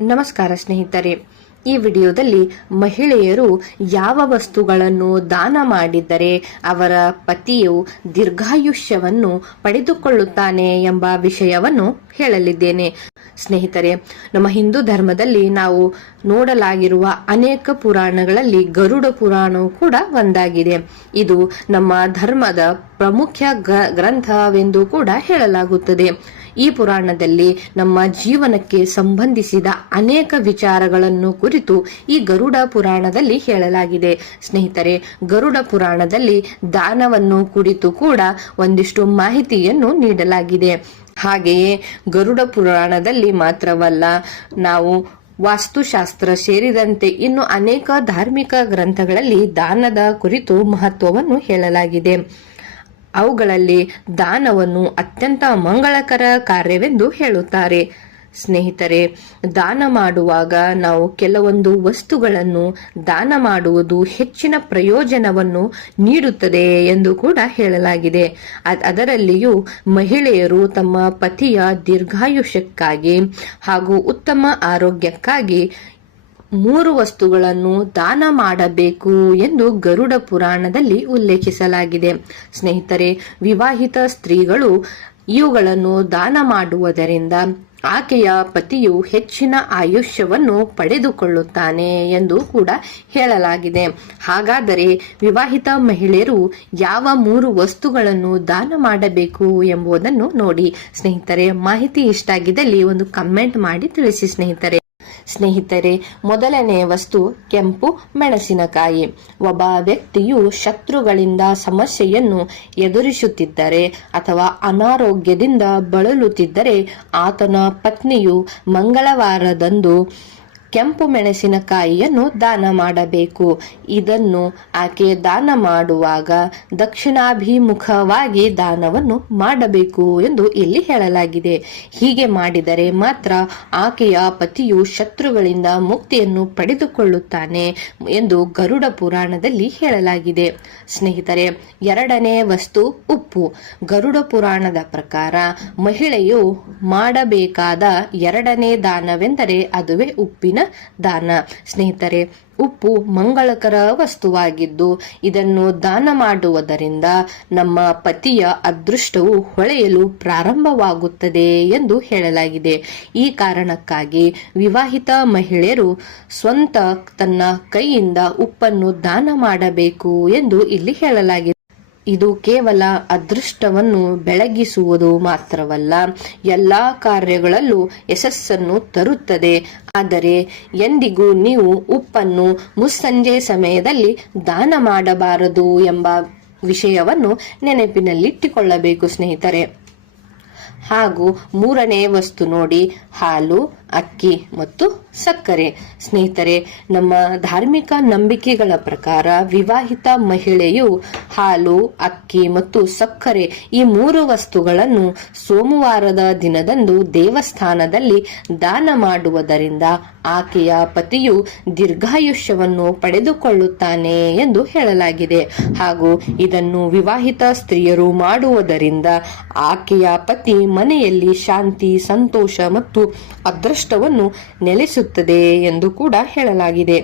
ನಮಸ್ಕಾರ ಸ್ನೇಹಿತರೆ, ಈ ವಿಡಿಯೋದಲ್ಲಿ ಮಹಿಳೆಯರು ಯಾವ ವಸ್ತುಗಳನ್ನು ದಾನ ಮಾಡಿದ್ದರೆ ಅವರ ಪತಿಯು ದೀರ್ಘಾಯುಷ್ಯವನ್ನು ಪಡೆದುಕೊಳ್ಳುತ್ತಾನೆ ಎಂಬ ವಿಷಯವನ್ನು ಹೇಳಲಿದ್ದೇನೆ. ಸ್ನೇಹಿತರೆ, ನಮ್ಮ ಹಿಂದೂ ಧರ್ಮದಲ್ಲಿ ನಾವು ನೋಡಲಾಗಿರುವ ಅನೇಕ ಪುರಾಣಗಳಲ್ಲಿ ಗರುಡ ಪುರಾಣವು ಕೂಡ ಒಂದಾಗಿದೆ. ಇದು ನಮ್ಮ ಧರ್ಮದ ಪ್ರಮುಖ ಗ್ರಂಥವೆಂದು ಕೂಡ ಹೇಳಲಾಗುತ್ತದೆ. ಈ ಪುರಾಣದಲ್ಲಿ ನಮ್ಮ ಜೀವನಕ್ಕೆ ಸಂಬಂಧಿಸಿದ ಅನೇಕ ವಿಚಾರಗಳನ್ನು ಕುರಿತು ಈ ಗರುಡ ಪುರಾಣದಲ್ಲಿ ಹೇಳಲಾಗಿದೆ. ಸ್ನೇಹಿತರೆ, ಗರುಡ ಪುರಾಣದಲ್ಲಿ ದಾನವನ್ನು ಕುರಿತು ಕೂಡ ಒಂದಿಷ್ಟು ಮಾಹಿತಿಯನ್ನು ನೀಡಲಾಗಿದೆ. ಹಾಗೆಯೇ ಗರುಡ ಪುರಾಣದಲ್ಲಿ ಮಾತ್ರವಲ್ಲ, ನಾವು ವಾಸ್ತುಶಾಸ್ತ್ರ ಸೇರಿದಂತೆ ಇನ್ನು ಅನೇಕ ಧಾರ್ಮಿಕ ಗ್ರಂಥಗಳಲ್ಲಿ ದಾನದ ಕುರಿತು ಮಹತ್ವವನ್ನು ಹೇಳಲಾಗಿದೆ. ಅವುಗಳಲ್ಲಿ ದಾನವನ್ನು ಅತ್ಯಂತ ಮಂಗಳಕರ ಕಾರ್ಯವೆಂದು ಹೇಳುತ್ತಾರೆ. ಸ್ನೇಹಿತರೆ, ದಾನ ಮಾಡುವಾಗ ನಾವು ಕೆಲವೊಂದು ವಸ್ತುಗಳನ್ನು ದಾನ ಮಾಡುವುದು ಹೆಚ್ಚಿನ ಪ್ರಯೋಜನವನ್ನು ನೀಡುತ್ತದೆ ಎಂದು ಕೂಡ ಹೇಳಲಾಗಿದೆ. ಅದರಲ್ಲಿಯೂ ಮಹಿಳೆಯರು ತಮ್ಮ ಪತಿಯ ದೀರ್ಘಾಯುಷ್ಯಕ್ಕಾಗಿ ಹಾಗೂ ಉತ್ತಮ ಆರೋಗ್ಯಕ್ಕಾಗಿ 3 ವಸ್ತುಗಳನ್ನು ದಾನ ಮಾಡಬೇಕು ಎಂದು ಗರುಡ ಪುರಾಣದಲ್ಲಿ ಉಲ್ಲೇಖಿಸಲಾಗಿದೆ. ಸ್ನೇಹಿತರೆ, ವಿವಾಹಿತ ಸ್ತ್ರೀಗಳು ಇವುಗಳನ್ನು ದಾನ ಮಾಡುವುದರಿಂದ ಆಕೆಯ ಪತಿಯು ಹೆಚ್ಚಿನ ಆಯುಷ್ಯವನ್ನು ಪಡೆದುಕೊಳ್ಳುತ್ತಾನೆ ಎಂದು ಕೂಡ ಹೇಳಲಾಗಿದೆ. ಹಾಗಾದರೆ ವಿವಾಹಿತ ಮಹಿಳೆಯರು ಯಾವ 3 ವಸ್ತುಗಳನ್ನು ದಾನ ಮಾಡಬೇಕು ಎಂಬುದನ್ನು ನೋಡಿ. ಸ್ನೇಹಿತರೆ, ಮಾಹಿತಿ ಇಷ್ಟ ಆಗಿದ್ದಲ್ಲಿ ಒಂದು ಕಮೆಂಟ್ ಮಾಡಿ ತಿಳಿಸಿ. ಸ್ನೇಹಿತರೆ, ಮೊದಲನೇ ವಸ್ತು ಕೆಂಪು ಮೆಣಸಿನಕಾಯಿ. ಒಬ್ಬ ವ್ಯಕ್ತಿಯು ಶತ್ರುಗಳಿಂದ ಸಮಸ್ಯೆಯನ್ನು ಎದುರಿಸುತ್ತಿದ್ದರೆ ಅಥವಾ ಅನಾರೋಗ್ಯದಿಂದ ಬಳಲುತ್ತಿದ್ದರೆ ಆತನ ಪತ್ನಿಯು ಮಂಗಳವಾರದಂದು ಕೆಂಪು ಮೆಣಸಿನಕಾಯಿಯನ್ನು ದಾನ ಮಾಡಬೇಕು. ಇದನ್ನು ಆಕೆ ದಾನ ಮಾಡುವಾಗ ದಕ್ಷಿಣಾಭಿಮುಖವಾಗಿ ದಾನವನ್ನು ಮಾಡಬೇಕು ಎಂದು ಇಲ್ಲಿ ಹೇಳಲಾಗಿದೆ. ಹೀಗೆ ಮಾಡಿದರೆ ಮಾತ್ರ ಆಕೆಯ ಪತಿಯು ಶತ್ರುಗಳಿಂದ ಮುಕ್ತಿಯನ್ನು ಪಡೆದುಕೊಳ್ಳುತ್ತಾನೆ ಎಂದು ಗರುಡ ಪುರಾಣದಲ್ಲಿ ಹೇಳಲಾಗಿದೆ. ಸ್ನೇಹಿತರೆ, ಎರಡನೇ ವಸ್ತು ಉಪ್ಪು. ಗರುಡ ಪುರಾಣದ ಪ್ರಕಾರ ಮಹಿಳೆಯು ಮಾಡಬೇಕಾದ ಎರಡನೇ ದಾನವೆಂದರೆ ಅದುವೇ ಉಪ್ಪಿನ ದಾನ. ಸ್ನೇಹಿತರೆ, ಉಪ್ಪು ಮಂಗಳಕರ ವಸ್ತುವಾಗಿದ್ದು ಇದನ್ನು ದಾನ ಮಾಡುವುದರಿಂದ ನಮ್ಮ ಪತಿಯ ಅದೃಷ್ಟವು ಹೊಳೆಯಲು ಪ್ರಾರಂಭವಾಗುತ್ತದೆ ಎಂದು ಹೇಳಲಾಗಿದೆ. ಈ ಕಾರಣಕ್ಕಾಗಿ ವಿವಾಹಿತ ಮಹಿಳೆಯರು ಸ್ವಂತ ತನ್ನ ಕೈಯಿಂದ ಉಪ್ಪನ್ನು ದಾನ ಮಾಡಬೇಕು ಎಂದು ಇಲ್ಲಿ ಹೇಳಲಾಗಿದೆ. ಇದು ಕೇವಲ ಅದೃಷ್ಟವನ್ನು ಬೆಳಗಿಸುವುದು ಮಾತ್ರವಲ್ಲ, ಎಲ್ಲಾ ಕಾರ್ಯಗಳಲ್ಲೂ ಯಶಸ್ಸನ್ನು ತರುತ್ತದೆ. ಆದರೆ ಎಂದಿಗೂ ನೀವು ಉಪ್ಪನ್ನು ಮುಸ್ಸಂಜೆ ಸಮಯದಲ್ಲಿ ದಾನ ಮಾಡಬಾರದು ಎಂಬ ವಿಷಯವನ್ನು ನೆನಪಿನಲ್ಲಿಟ್ಟುಕೊಳ್ಳಬೇಕು ಸ್ನೇಹಿತರೆ. ಹಾಗೂ ಮೂರನೇ ವಸ್ತು ನೋಡಿ, ಹಾಲು, ಅಕ್ಕಿ ಮತ್ತು ಸಕ್ಕರೆ. ಸ್ನೇಹಿತರೆ, ನಮ್ಮ ಧಾರ್ಮಿಕ ನಂಬಿಕೆಗಳ ಪ್ರಕಾರ ವಿವಾಹಿತ ಮಹಿಳೆಯು ಹಾಲು, ಅಕ್ಕಿ ಮತ್ತು ಸಕ್ಕರೆ ಈ 3 ವಸ್ತುಗಳನ್ನು ಸೋಮವಾರದ ದಿನದಂದು ದೇವಸ್ಥಾನದಲ್ಲಿ ದಾನ ಮಾಡುವುದರಿಂದ ಆಕೆಯ ಪತಿಯು ದೀರ್ಘಾಯುಷ್ಯವನ್ನು ಪಡೆದುಕೊಳ್ಳುತ್ತಾನೆ ಎಂದು ಹೇಳಲಾಗಿದೆ. ಹಾಗೂ ಇದನ್ನು ವಿವಾಹಿತ ಸ್ತ್ರೀಯರು ಮಾಡುವುದರಿಂದ ಆಕೆಯ ಪತಿ ಮನೆಯಲ್ಲಿ ಶಾಂತಿ, ಸಂತೋಷ ಮತ್ತು ಅದೃಷ್ಟವನ್ನು ನೆಲೆಸುತ್ತದೆ ಎಂದು ಕೂಡ ಹೇಳಲಾಗಿದೆ.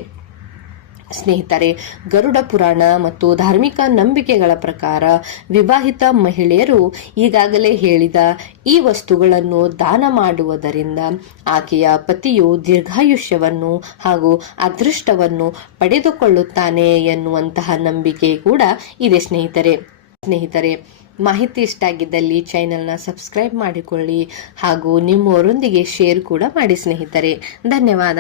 ಸ್ನೇಹಿತರೆ, ಗರುಡ ಪುರಾಣ ಮತ್ತು ಧಾರ್ಮಿಕ ನಂಬಿಕೆಗಳ ಪ್ರಕಾರ ವಿವಾಹಿತ ಮಹಿಳೆಯರು ಈಗಾಗಲೇ ಹೇಳಿದ ಈ ವಸ್ತುಗಳನ್ನು ದಾನ ಮಾಡುವುದರಿಂದ ಆಕೆಯ ಪತಿಯು ದೀರ್ಘಾಯುಷ್ಯವನ್ನು ಹಾಗೂ ಅದೃಷ್ಟವನ್ನು ಪಡೆದುಕೊಳ್ಳುತ್ತಾನೆ ಎನ್ನುವಂತಹ ನಂಬಿಕೆ ಕೂಡ ಇದೆ. ಸ್ನೇಹಿತರೆ, ಮಾಹಿತಿ ಇಷ್ಟ ಆಗಿದ್ದಲ್ಲಿ ಚಾನೆಲ್ನ ಸಬ್ಸ್ಕ್ರೈಬ್ ಮಾಡಿಕೊಳ್ಳಿ ಹಾಗೂ ನಿಮ್ಮವರೊಂದಿಗೆ ಶೇರ್ ಕೂಡ ಮಾಡಿ ಸ್ನೇಹಿತರೆ. ಧನ್ಯವಾದ.